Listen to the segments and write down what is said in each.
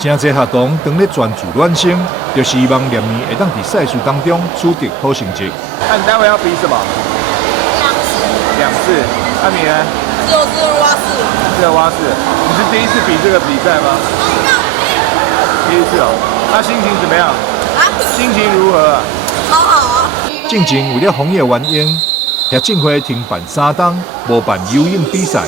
真侪学童当咧专注暖身，就是希望明年会当伫赛事当中取得好成绩。那你待会要比什么？2次。那你呢？只有蛙式。只有蛙式。你是第一次比这个比赛吗？第一次哦。那心情怎么样？心情如何啊？好好啊。进前为了防疫原因，协进会停办3天，无办游泳比赛。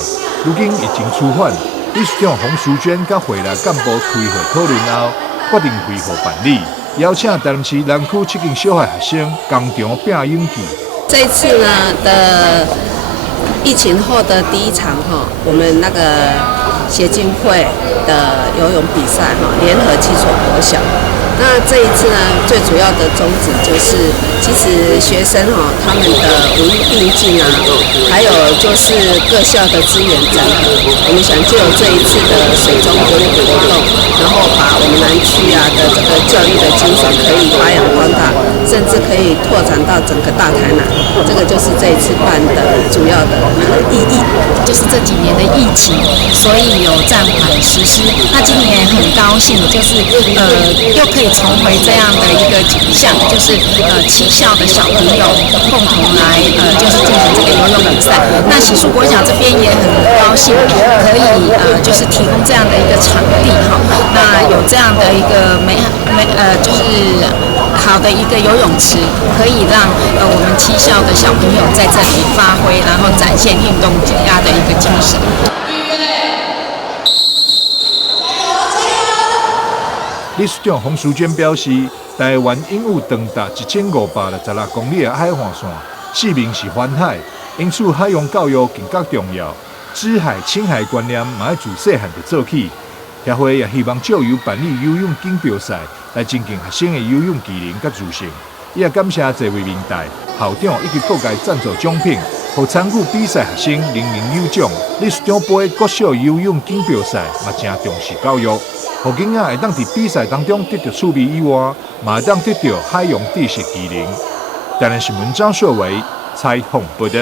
如今疫情趋缓，理事长洪淑娟甲会内干部开会讨论后，决定恢复办理，邀请台南市南区7间小学学生共同拼勇气。这一次呢的疫情后的第一场我们那个协进会的游泳比赛联合基础国小。那这一次呢，最主要的宗旨就是，其实学生他们的文艺并进啊，还有就是各校的资源整合。我们想借由这一次的水中游泳活动，然后把我们南区的这个教育的精神可以发扬光大，甚至可以拓展到整个大台南。这个就是这一次办的主要的意义。就是这几年的疫情，所以有暂缓实施。那今年很高兴，就是又可以重回这样的一个景象，就是7校的小朋友共同来就是进行这个游泳比赛。那喜树国小这边也很高兴，可以就是提供这样的一个场地那有这样的一个就是好的一个游泳池，可以让我们7校的小朋友在这里发挥，然后展现运动家的一个精神。理事长洪淑娟表示，台湾拥有长达1566公里的海岸线，四面是环海，因此海洋教育更加重要。知海亲海观念嘛要自细汉就做起。协会也希望借由办理游泳锦标赛，来增强学生的游泳技能甲自信。伊也感谢这位明代校长以及各界赞助奖品，互参与比赛学生人人有奖。理事长杯国小游泳锦标赛嘛正重视教育，互囡仔会当伫比赛当中得到趣味以外，嘛会当得到海洋知识技能。台南新闻张硕伟采访报道。